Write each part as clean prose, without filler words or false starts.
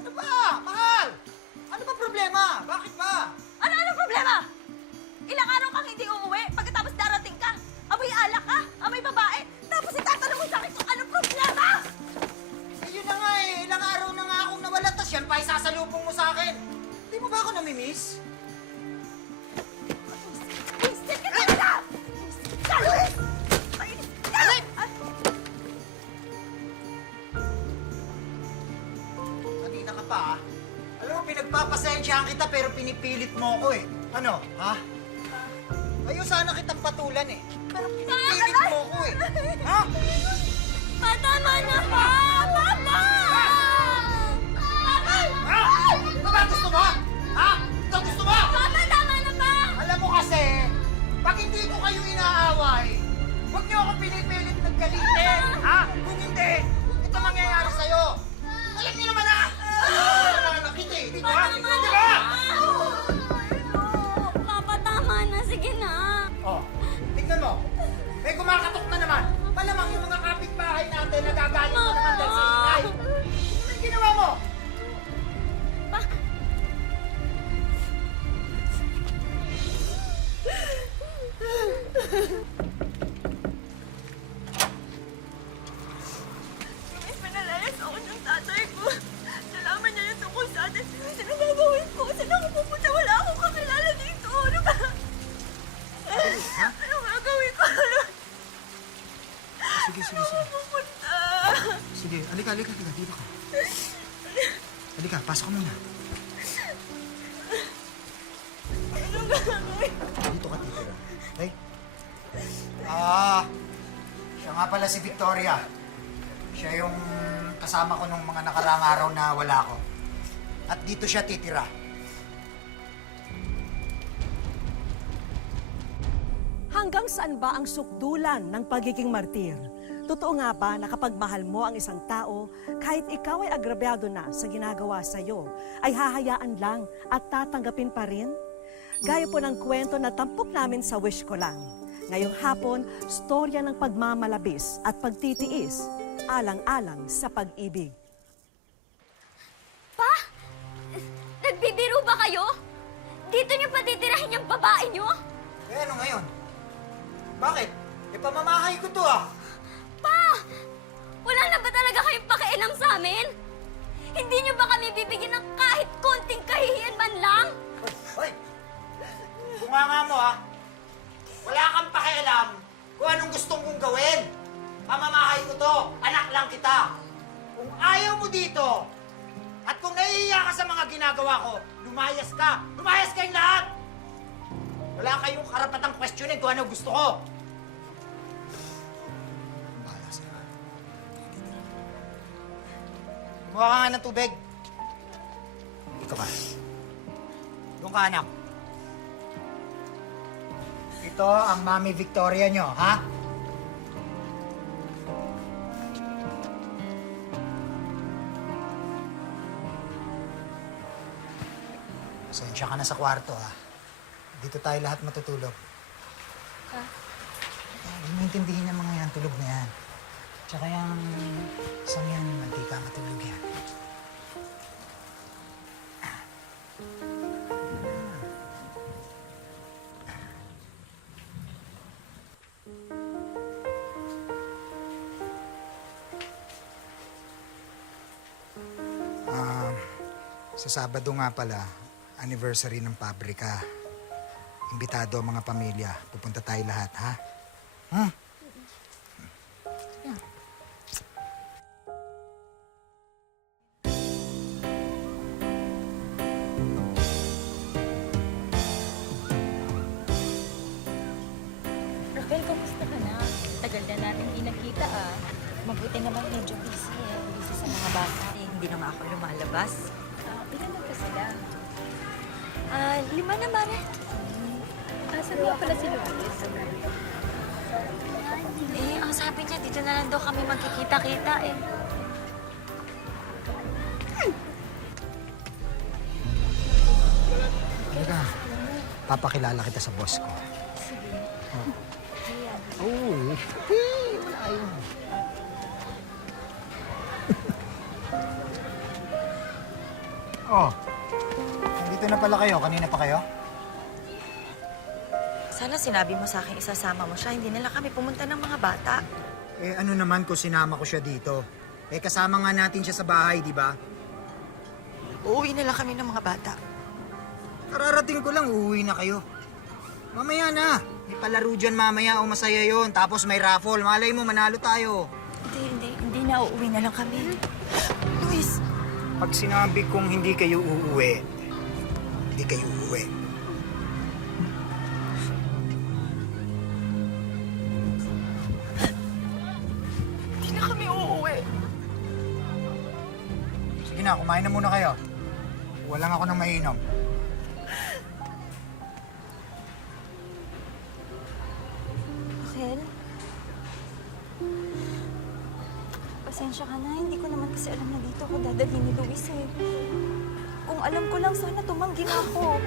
Ano ba? Mahal! Ano ba problema? Bakit ba? Ano problema? Ilang araw kang hindi uuwi, pagkatapos darating ka, amoy alak ka, amoy babae, tapos itatanong mo sa akin kung anong problema! Ayun na nga eh. Ilang araw na nga akong nawala, tas yan pa isasalubong mo sa akin. Hindi mo ba ako namimiss? Wasted ka talaga! Wasted ka, Luis! Mainis ka! Kanina ka pa, ah. Alam mo, pinagpapasensyahan kita pero pinipilit mo ako eh. Ano, ha? Ayaw sana kitang patulan eh. Pero pinipilit mo ako eh. Ha? Pa, tama na pa! Papa! Papa! Ha? Ito ba gusto mo? Ha? Ito gusto mo? Papa, tama na pa! Alam mo kasi, pag hindi ko kayo inaaway, huwag niyo ako pinipilit nagkalitin. Ha? Kung hindi, ito mangyayari sa'yo. Alam niyo naman ha? Alam kita eh, di ba? Di ba? Papa, tama na. Sige na. Oh, tignan mo. May kumakatok na naman. Malamang yung mga kapitbahay natin nagagalit na naman dahil sa ingay. Ano yung ginawa mo? Pa! Luis, pinalayas ako ng tatay ko. Nalaman niya yung tungkol sa atin. Sino gagawin ko? Saan ako pupunta? Wala akong kakilala dito. Ano ba? Ha? Ano gagawin ko? Sige, sige, sige. Pupunta. Sige, halika. Dito ka. Halika, pasok ka muna. Ano gagawin? Dito ka, titira. Okay? Siya nga pala si Victoria. Siya yung kasama ko nung mga nakaraang araw na wala ko. At dito siya titira. Hanggang saan ba ang sukdulan ng pagiging martir? Totoo nga ba na kapag mahal mo ang isang tao, kahit ikaw ay agrabyado na sa ginagawa sa'yo, ay hahayaan lang at tatanggapin pa rin? Gaya po ng kwento na tampok namin sa Wish Ko Lang. Ngayong hapon, storya ng pagmamalabis at pagtitiis, alang-alang sa pag-ibig. Pa? Nagbibiro ba kayo? Dito niyo pa titirahin yung babae niyo? Eh, ano ngayon? Bakit? Eh, pamamahay ko to ah. Pa! Wala na ba talaga kayong pakialam sa amin? Hindi niyo ba kami bibigyan ng kahit konting kahihiyan man lang? Hoy! Bunganga mo ah. Wala kang pakialam kung anong gustong kong gawin. Pamamahay ko to. Anak lang kita. Kung ayaw mo dito, at kung nahihiya ka sa mga ginagawa ko, lumayas ka. Lumayas kayong lahat! Wala kayong karapatang questionin kung ano gusto ko. Bahala sa'yo. Kumuha ka nga ng tubig. Dito ka. Doon ka, anak. Ito ang Mami Victoria nyo, ha? Pasensya ka na sa kwarto, ha? Dito tayo lahat matutulog. Ha? Hindi mo intindihin yung mga yan, tulog na yan. Tsaka yung isang yan, hindi ka matulog yan. Sa Sabado nga pala, anniversary ng pabrika. Imbitado ang mga pamilya. Pupunta tayo lahat, ha? Hmm? Raquel, kamusta ka na? Tagal na natin hindi nagkita ah. Mabuti naman medyo busy eh. Busy sa mga bata eh. Hindi na nga ako lumalabas. Ilan lang pa sila? 5 na, Mare. Saan nga pala si Lourdes? Eh, ang sabi niya, dito na lang daw kami magkikita-kita eh. Halika. Papakilala kita sa boss ko. Sige. Oh, wala yun. Oh, nandito na pala kayo. Kanina pa kayo? Sana sinabi mo sa akin isasama mo siya. Hindi na lang kami pumunta ng mga bata. Eh ano naman kung sinama ko siya dito? Eh kasama nga natin siya sa bahay, di ba? Uuwi na lang kami ng mga bata. Kararating ko lang, uuwi na kayo. Mamaya na. May palaro dyan mamaya o masaya yon. Tapos may raffle. Malay mo, manalo tayo. Hindi na. Uuwi na lang kami. Luis! Pag sinabi kong hindi kayo uuwi, hindi kayo uuwi. Hindi na kami uuwi. Sige na, kumain na muna kayo. Walang ako ng mainom. Raquel? Pasensya ka na. Hindi ko naman kasi alam na dito ako dadalhin ni Luis eh. Kung alam ko lang, sana tumanggi na ako.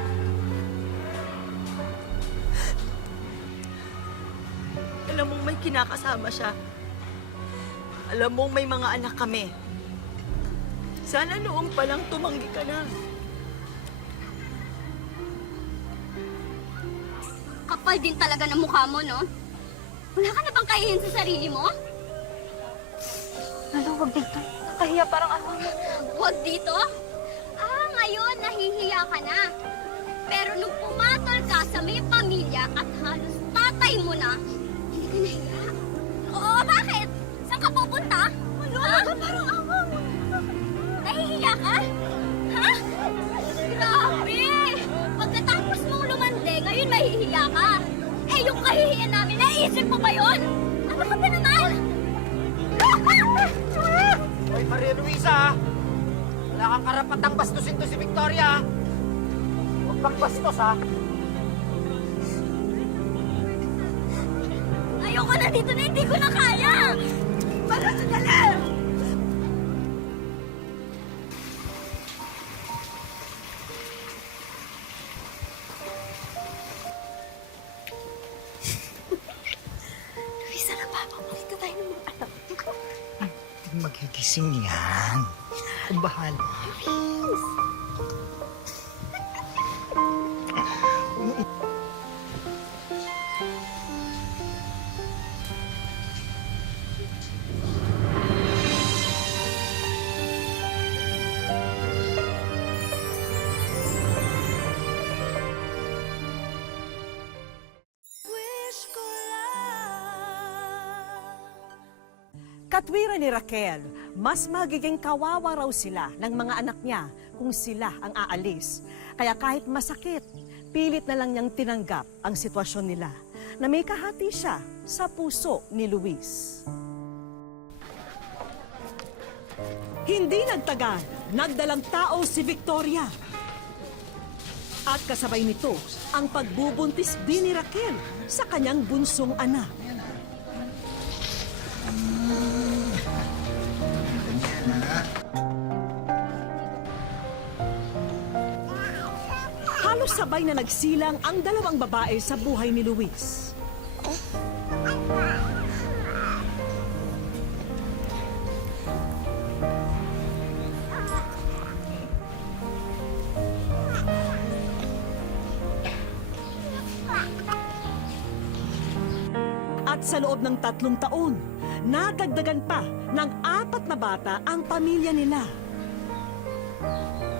Alam mong may kinakasama siya. Alam mong may mga anak kami. Sana noong pa lang tumanggi ka na. Kapal din talaga ng mukha mo, no? Wala ka na bang kahihin sa sarili mo? Lalo, wag dito. Nakahiya parang awa mo. Huwag dito? Ah, ngayon nahihiya ka na. Pero nung pumatol ka sa may pamilya at halos tatay mo na, hindi ka nahiya. Oo, bakit? Saan ka pupunta? Wala ka parang awa mo. Nahihiya ka? Ha? Grabe! Pagkatapos mong lumande, ngayon mahihiya ka. Eh, yung kahihiyan namin, naisip mo ba yun? Ano ka ba naman? Hoy, Maria Luisa! Wala kang karapatang bastusin to si Victoria! Huwag kang bastos, ha? Ayoko na dito na hindi ko na kaya! Para sa dali! Luis, ano ba? Makita tayo ng mga anak. Magigising yan. Kung bahal. Katwiran ni Raquel, mas magiging kawawa raw sila ng mga anak niya kung sila ang aalis. Kaya kahit masakit, pilit na lang niyang tinanggap ang sitwasyon nila na may kahati siya sa puso ni Luis. Hindi nagtagal, nagdalang tao si Victoria. At kasabay nito ang pagbubuntis din ni Raquel sa kanyang bunsong anak. Halos sabay na nagsilang ang dalawang babae sa buhay ni Luis. At sa loob ng 3 taon, nadagdagan pa ng 4 na bata ang pamilya nila.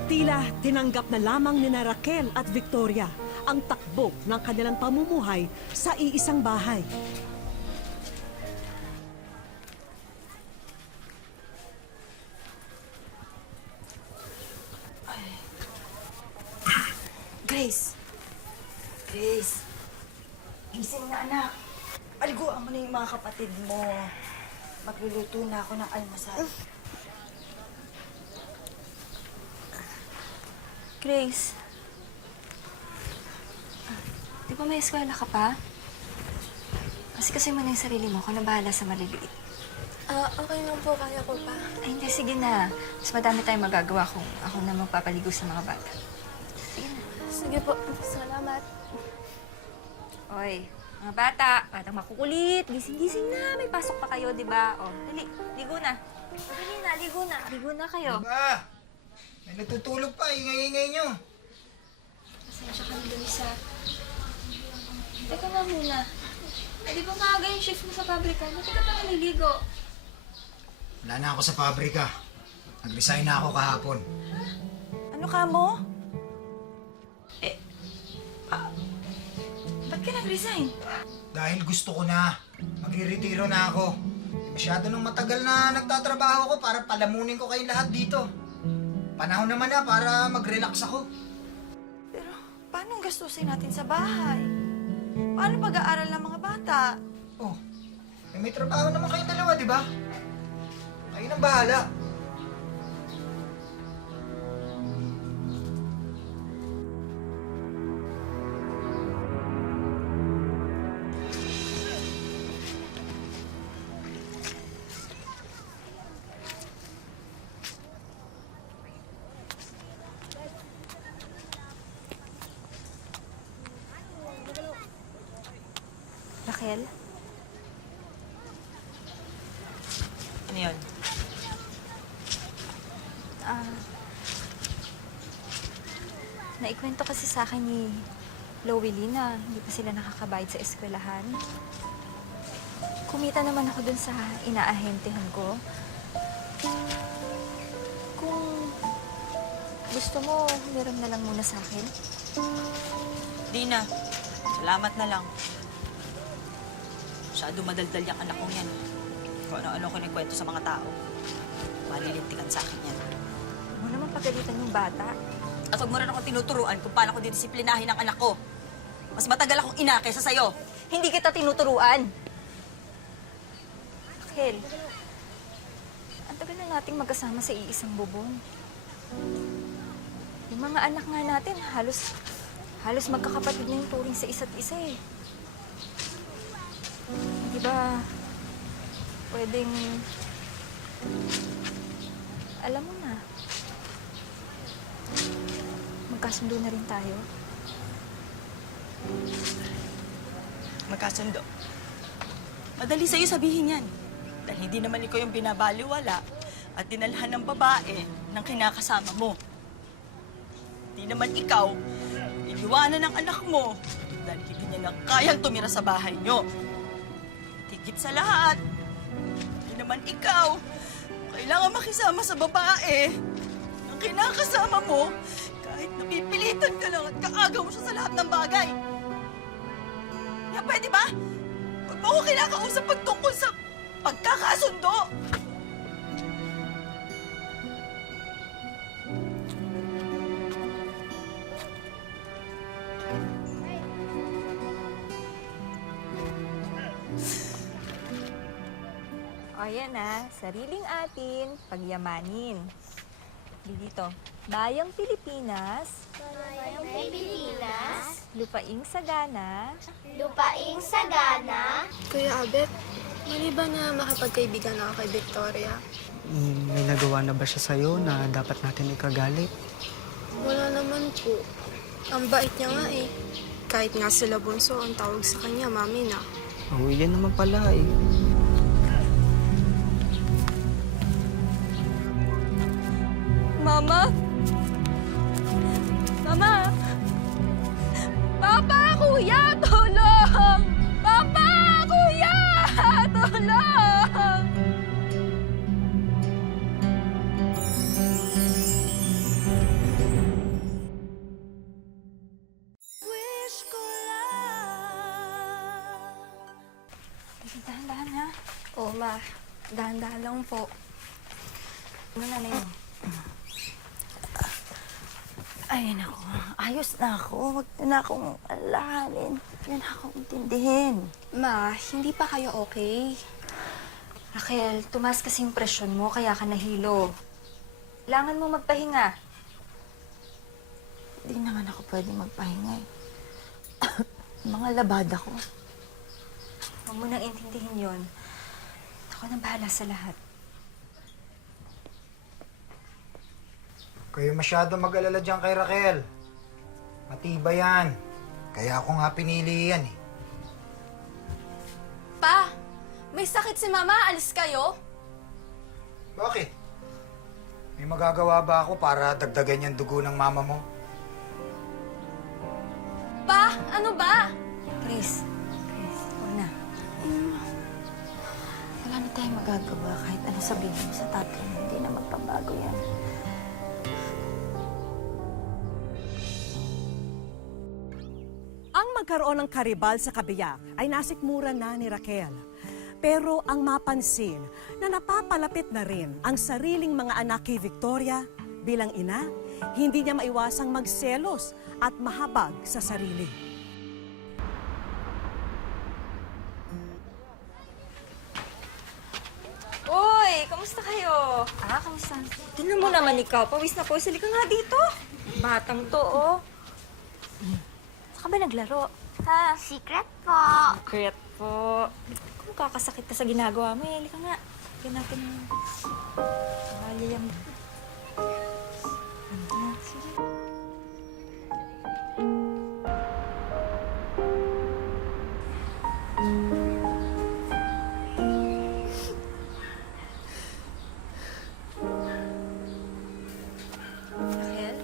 Tila tinanggap na lamang ni Raquel at Victoria ang takbo ng kanilang pamumuhay sa iisang bahay. Grace! Grace! Gising na, anak. Paliguan mo na yung mga kapatid mo. Magluluto na ako ng almusal. Grace, di ba may eskwela ka pa? Kasi mo na yung sarili mo, ako na bahala sa maliliit. Okay lang po, kaya ko pa. Ay, hindi, sige na. Mas madami tayong magagawa kung ako na magpapaligo sa mga bata. Sige na. Sige po, salamat. Oy, mga bata, batang makukulit, gising-gising na. May pasok pa kayo, di ba? O, dali, ligo na. O, dali na, ligo na. Ligo na kayo. Ba? May natutulog pa, ingay-ingay nyo. Pasensya ka na, Luisa. Teka nga muna. Di ba maaga yung shift mo sa pabrika? Ba't ka pa naliligo? Wala na ako sa pabrika. Nag-resign na ako kahapon. Ano ka mo? Ba't ka nag-resign? Dahil gusto ko na. Magre-retiro na ako. Masyado nung matagal na nagtatrabaho ko para palamunin ko kayong lahat dito. Panahon naman na para mag-relax ako. Pero paano gastusin natin sa bahay? Paano pag-aaral ng mga bata? Oh, may trabaho naman kayong dalawa, di ba? Kayo nang bahala. Raquel? Ano yun? Naikwento kasi sa akin ni Lowely na hindi pa sila nakakabayad sa eskwelahan. Kumita naman ako dun sa inaahentehan ko. Kung gusto mo, hiram na lang muna sa akin. Di na. Salamat na lang. Masyado madaldal yung anak kong yan. Kung ano-ano ko kwento sa mga tao. Malilintikan sa akin yan. Huwag mo naman pagalitan yung bata. At huwag mo rin akong tinuturuan kung paano ko didisiplinahin ang anak ko. Mas matagal akong ina kaysa sa'yo. Hindi kita tinuturuan. Raquel, ang tagal na nating magkasama sa iisang bubong. Yung mga anak nga natin, halos magkakapatid na yung turing sa isa't isa eh. Di ba, pwedeng, alam mo na, magkasundo na rin tayo. Magkasundo. Madali sa'yo sabihin yan. Dahil hindi naman ikaw yung binabaliwala at dinalhan ng babae ng kinakasama mo. Hindi naman ikaw iniwanan ng anak mo dahil hindi niya na kayang tumira sa bahay niyo. Tigit sa lahat, hindi naman ikaw kailangan makisama sa babae ng kinakasama mo kahit napipilitan ka lang at kaagaw mo siya sa lahat ng bagay. Kaya pwede ba? Huwag mo ako kinakausap pagtungkol sa pagkakasundo. O yan na, sariling atin, pagyamanin. Dito, Bayang Pilipinas, Bayang Pilipinas, lupaing sagana, lupaing sagana. Kuya Abet, mali ba na makapagkaibigan ako kay Victoria? May nagawa na ba siya sa'yo na dapat natin ikagalit? Wala naman po. Ang bait niya nga eh. Kahit nga sila bunso, ang tawag sa kanya, Mami na. Oo, yan naman pala eh. Mama? Mama? Papa, Kuya, tulong! Papa, Kuya, tulong! dahan-dahan ha. Oo, Ma. Dahan-dahan lang po. Ano na yun? Ay, naku. Ayos na ako. Huwag na akong alahalin. Huwag na akong intindihin. Ma, hindi pa kayo okay? Raquel, tumaas kasi yung presyon mo, kaya ka nahilo. Kailangan mo magpahinga. Hindi naman ako pwede magpahinga eh. Mga labada ko. Huwag mo nang intindihin yon. Ako nang bahala sa lahat. Kayo masyado mag-alala dyan kay Raquel. Matibay yan. Kaya ako nga pinili yan eh. Pa, may sakit si Mama. Alis kayo? Bakit? May magagawa ba ako para dagdagan yung dugo ng mama mo? Pa, ano ba? Chris, huwag na. Wala na tayong magagawa kahit ano sabihin mo sa tatay. Hindi na magpabago yan. Ang magkaroon ng karibal sa kabiyak ay nasikmura na ni Raquel. Pero ang mapansin na napapalapit na rin ang sariling mga anak kay Victoria bilang ina, hindi niya maiwasang magselos at mahabag sa sarili. Uy, kamusta kayo? Kamusta? Tignan mo naman ikaw. Pawis na pawis. Halika nga dito. Batang to, oh. Saan ka ba naglaro? Ha? Secret po. Secret po. Kung kakasakit ka sa ginagawa mo, halika nga. Halika natin yung... Yung... Sige. Raquel?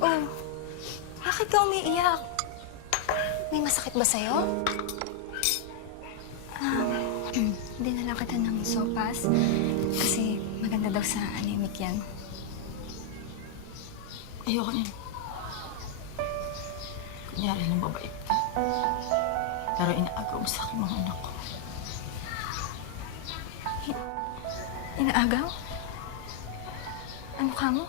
Oh, bakit ka umiiyak? May masakit ba sa'yo? Dinala kita ng sopas kasi maganda daw sa anemic yan. Ayoko niyan. Kunyari ng babait ka. Pero inaagaw mo sa akin mga anak ko. Inaagaw? Ano ka mo?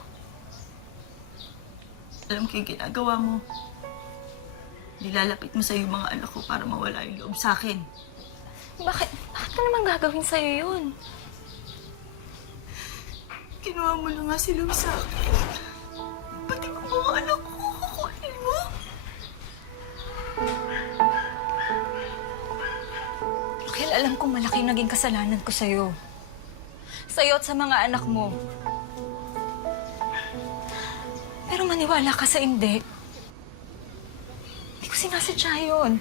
Alam ko yung ginagawa mo. Nilalapit mo sa'yo yung mga anak ko para mawala yung loob sa akin. Bakit ko naman gagawin sa'yo yun? Kinuha mo lang nga si Luis sa akin. Pati kung mga anak ko, kukunin mo. Raquel, alam kong malaki yung naging kasalanan ko sa'yo. Sa'yo at sa mga anak mo. Pero maniwala ka sa hindi. Hindi ko sinasadya yun.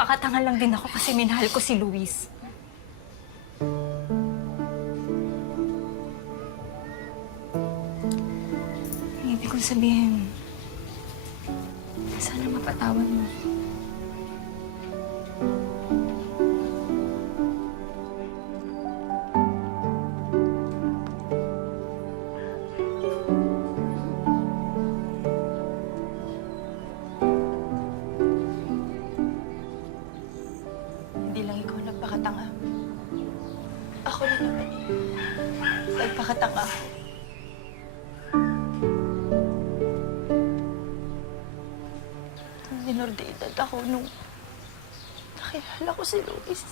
Pakatangal lang din ako kasi minahal ko si Luis. Ang ibig kong sabihin, sana mapatawad mo. Hindi lang ikaw nagpakatanga. Ako na naman. Nagpakatanga. Minor de edad ako nung nakilala ko si Luis.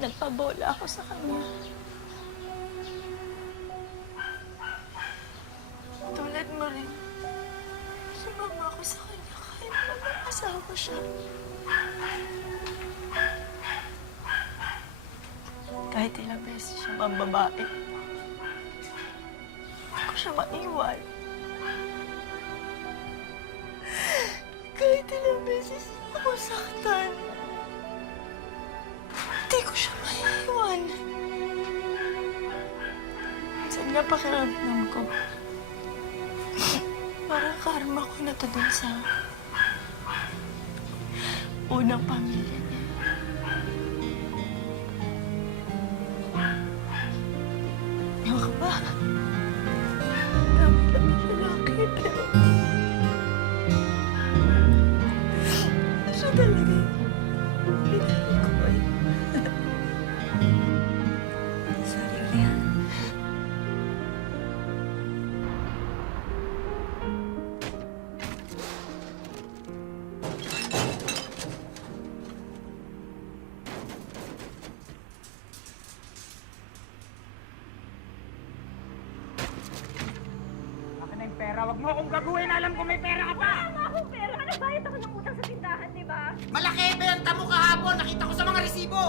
Nagpabola ako sa kanya. Tulad mo rin. Sumama ako sa kanya kahit mag-asawa siya. Kahit ilang beses siya mambabae. Hindi ko siya maiwan. Kahit ilang beses ako saktan. Hindi ko siya maiwan. Minsan nga pakiramdam ko. Parang karma ko na to dun sa unang pamilya niya. Ewan ba? Marami lang ang lalaki, pero siya talaga yung pinahal ko eh. Sorry, Rian. Akin na yung pera. Huwag mo akong gagawin. Alam ko may pera ka pa. Wala akong pera. Nagbayad ako ng utang sa tindahan, di ba? Malaki benta mo kahapon. Nakita ko sa mga resibo.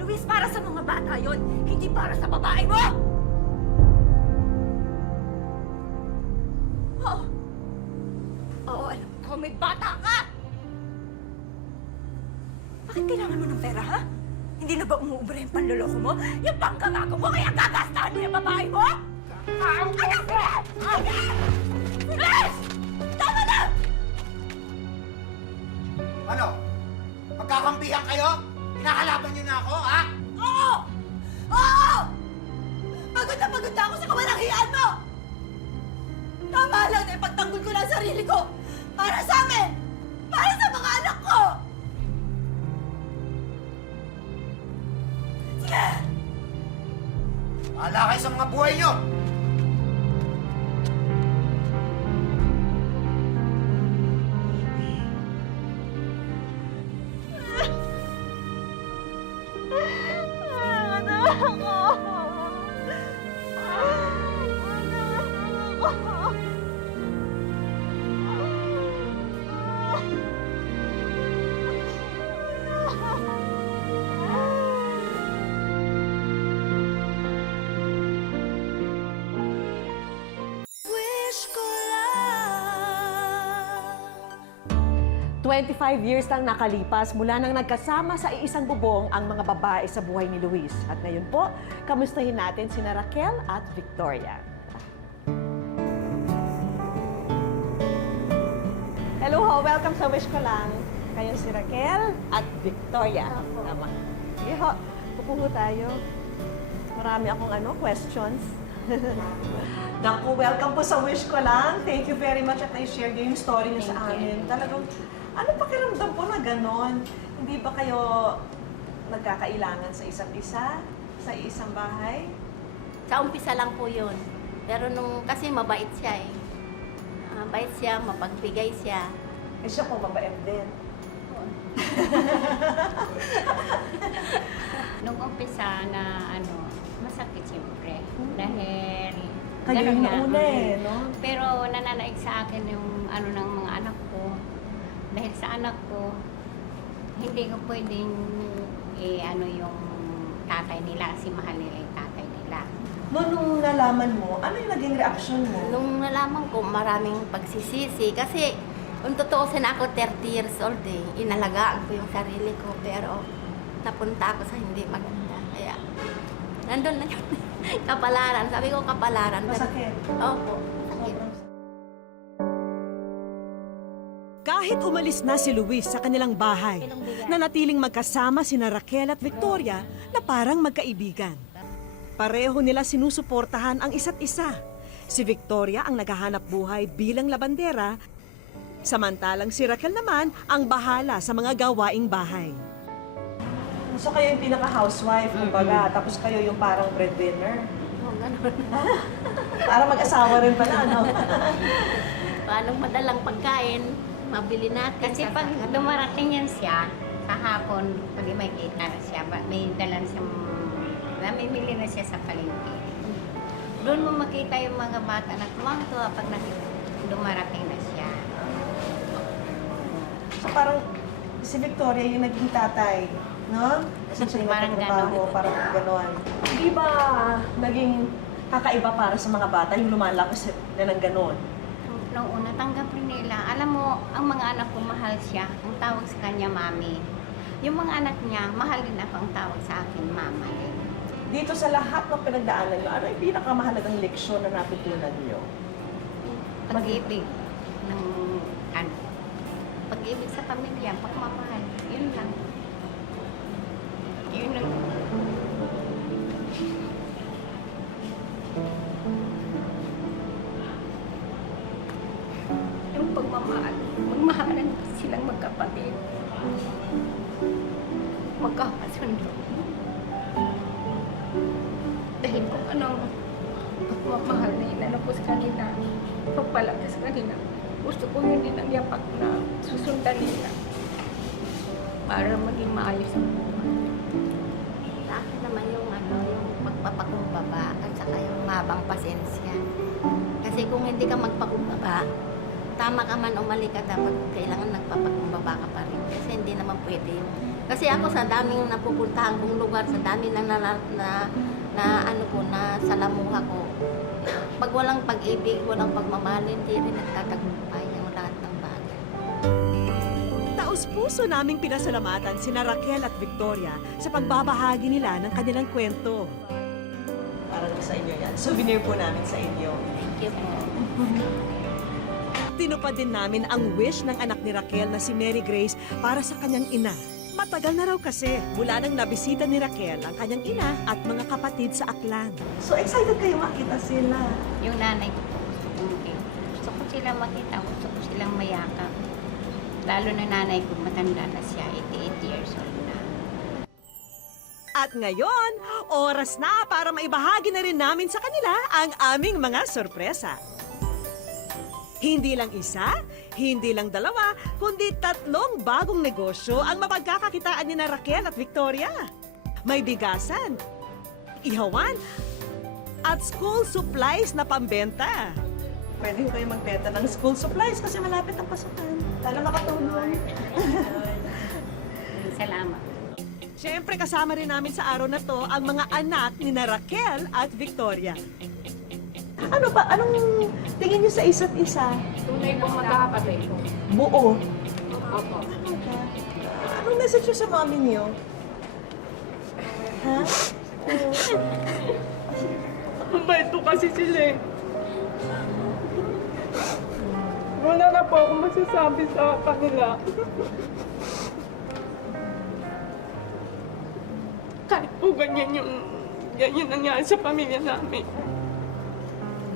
Luis, para sa mga bata yon, hindi para sa babae mo! Oo, alam ko. May bata ka! Bakit kailangan mo ng ha? Hindi na ba umuubra yung panloloko mo? Yung pangkamago mo, kaya gagastahan mo yung babae mo? Ano ba? Bilis! Tama na! Ano? Magkakampihan kayo? Kinakalaban niyo na ako, ha? Oo! Oo! Pagod na ako sa kawalanghiyaan mo! Tama lang na ipagtanggol ko lang sarili ko! Para sa amin! Para sa mga anak ko! Sige! Bahala kayo sa mga buhay niyo! Wish ko lang 25 years lang nakalipas mula nang nagkasama sa iisang bubong ang mga babae sa buhay ni Luis. At ngayon po, kamustahin natin sina Raquel at Victoria. Hello ho, welcome sa Wish Ko Lang. Kayo si Raquel at Victoria. Tama. Sige ho, upo ho tayo. Marami akong questions. Naku, welcome po sa Wish Ko Lang. Thank you very much at na-share niyo yung story niyo sa amin. Talagang, ano pakiramdam po na ganon? Hindi ba kayo nagkakailangan sa isa't isa? Sa isang bahay? Sa umpisa lang po yun. Pero kasi mabait siya eh. Mabait siya, mapagbigay siya. Eh siya po mabait din. Nung umpisa na masakit siyempre. Dahil Kayo ganun yung nga, nauna eh, no? Pero nananaig sa akin yung ng mga anak ko. Dahil sa anak ko, hindi ko pwedeng yung tatay nila kasi mahal nila yung tatay nila. Nung nalaman mo, ano yung naging reaksyon mo? Nung nalaman ko, maraming pagsisisi. Kasi, kung totoo na ako, 30 years old eh. Inalagaan ko yung sarili ko. Pero, napunta ako sa hindi maganda. Kaya, nandun na yun. Kapalaran. Sabi ko, kapalaran. Masakit. Opo. Sakit. Kahit umalis na si Luis sa kanilang bahay, nanatiling magkasama sina Raquel at Victoria na parang magkaibigan. Pareho nila sinusuportahan ang isa't isa. Si Victoria ang naghahanap buhay bilang labandera, samantalang si Raquel naman ang bahala sa mga gawaing bahay. So kayo yung pinaka-housewife, kumbaga, tapos kayo yung parang breadwinner. Oh, ganun. Parang mag-asawa rin pala, no? Paano madalang pagkain, mabili natin. Kasi pag dumarating yan siya, sa hapon, pag may kita na siya, may dalan siyang, namimili na siya sa palengke. Doon mo makita yung mga bata na tumatawa pag dumarating na siya. So parang si Victoria yung naging tatay, no? Kasi siya yung Parang nagtatrabaho, ganon. parang gano'n. Di ba naging kakaiba para sa mga bata yung lumalakas na ng gano'n? Noong una, tanggap rin nila. Alam mo, ang mga anak ko, mahal siya. Ang tawag sa kanya, mami. Yung mga anak niya, mahal din ako ang tawag sa akin, mama din. Dito sa lahat ng pinagdaanan nyo, ano yung pinakamahalagang leksyon na natutunan nyo? Pag-ibig ng pag-ibig sa pamilya, pagmamahal. Yun lang. Yun lang. Yung pagmamahal. Magmahalan silang magkapatid. Magkakasundo. Dahil kung anong pagmamahal na inano ko sa kanila, pagpalakas sa kanila, gusto ko yun din ang yapak na susundan nila para maging maayos ang buhay. Sa akin naman yung yung magpapakumbaba at saka yung mabang pasensya. Kasi kung hindi ka magpakumbaba, tama ka man o mali ka, dapat kailangan nagpapakumbaba ka pa rin. Kasi hindi naman pwede yung... Kasi ako sa daming napupuntahan kong lugar, sa dami na salamuha ko, pag walang pag-ibig, walang pagmamahal, hindi rin nagtatagumpay ang lahat ng bagay. Taos puso naming pinasalamatan sina Raquel at Victoria sa pagbabahagi nila ng kanilang kwento. Para sa inyo yan. Souvenir po namin sa inyo. Thank you po. Tinupad din namin ang wish ng anak ni Raquel na si Mary Grace para sa kanyang ina. Matagal na raw kasi mula nang nabisita ni Raquel ang kanyang ina at mga kapatid sa Aklan. So excited kayo makita sila. Yung nanay ko po, gusto ko silang makita, gusto ko silang mayakap. Lalo na nanay ko, matanda na siya, 88 years old na. At ngayon, oras na para maibahagi na rin namin sa kanila ang aming mga sorpresa. Hindi lang isa, hindi lang dalawa, kundi 3 bagong negosyo ang mapagkakakitaan ni na Raquel at Victoria. May bigasan, ihawan, at school supplies na pambenta. Pwede kayo magbenta ng school supplies kasi malapit ang pasukan. Sana makatulong. Salamat. Siyempre kasama rin namin sa araw na to ang mga anak ni na Raquel at Victoria. Ano ba? Anong tingin niyo sa isa't isa? Tunay pong magkakapatid. Buo. Opo. Anong message niyo sa mami niyo? Ha? Mabait po kasi sila eh. Wala na po akong masasabi sa kanila. Kahit po ganyan nangyari sa pamilya namin.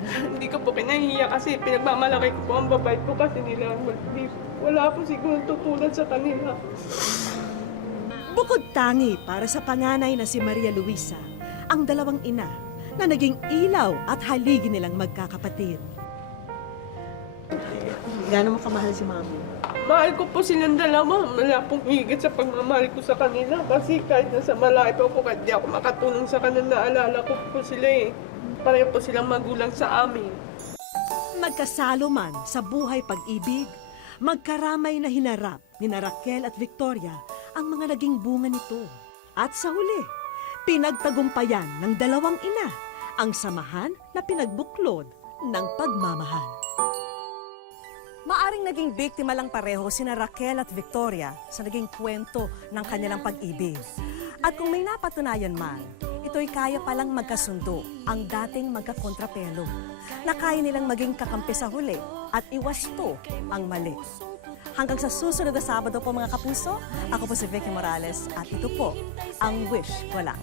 Hindi ko po kinahiya kasi pinagmamalaki ko po ang babait ko kasi nila. Wala po siguro tutulad sa kanila. Bukod tangi para sa panganay na si Maria Luisa, ang dalawang ina na naging ilaw at haligi nilang magkakapatid. Gaano mo kamahal si mami? Mahal ko po silang dalawa. Wala pong higit sa pagmamahal ko sa kanila. Kasi kahit nasa malayo po, kahit di ako makatulong sa kanila, naalala ko po sila eh. Pareho po silang magulang sa amin. Magkasalo man sa buhay pag-ibig, magkaramay na hinarap ni na Raquel at Victoria ang mga naging bunga nito. At sa huli, pinagtagumpayan ng dalawang ina ang samahan na pinagbuklod ng pagmamahal. Maaring naging biktima lang pareho sina Raquel at Victoria sa naging kwento ng kanilang pag-ibig. At kung may napatunayan man, ito'y kaya palang magkasundo ang dating magkakontrapelo na kaya nilang maging kakampi sa huli at iwasto ang mali. Hanggang sa susunod na Sabado po mga kapuso, ako po si Vicky Morales at ito po ang Wish Ko Lang.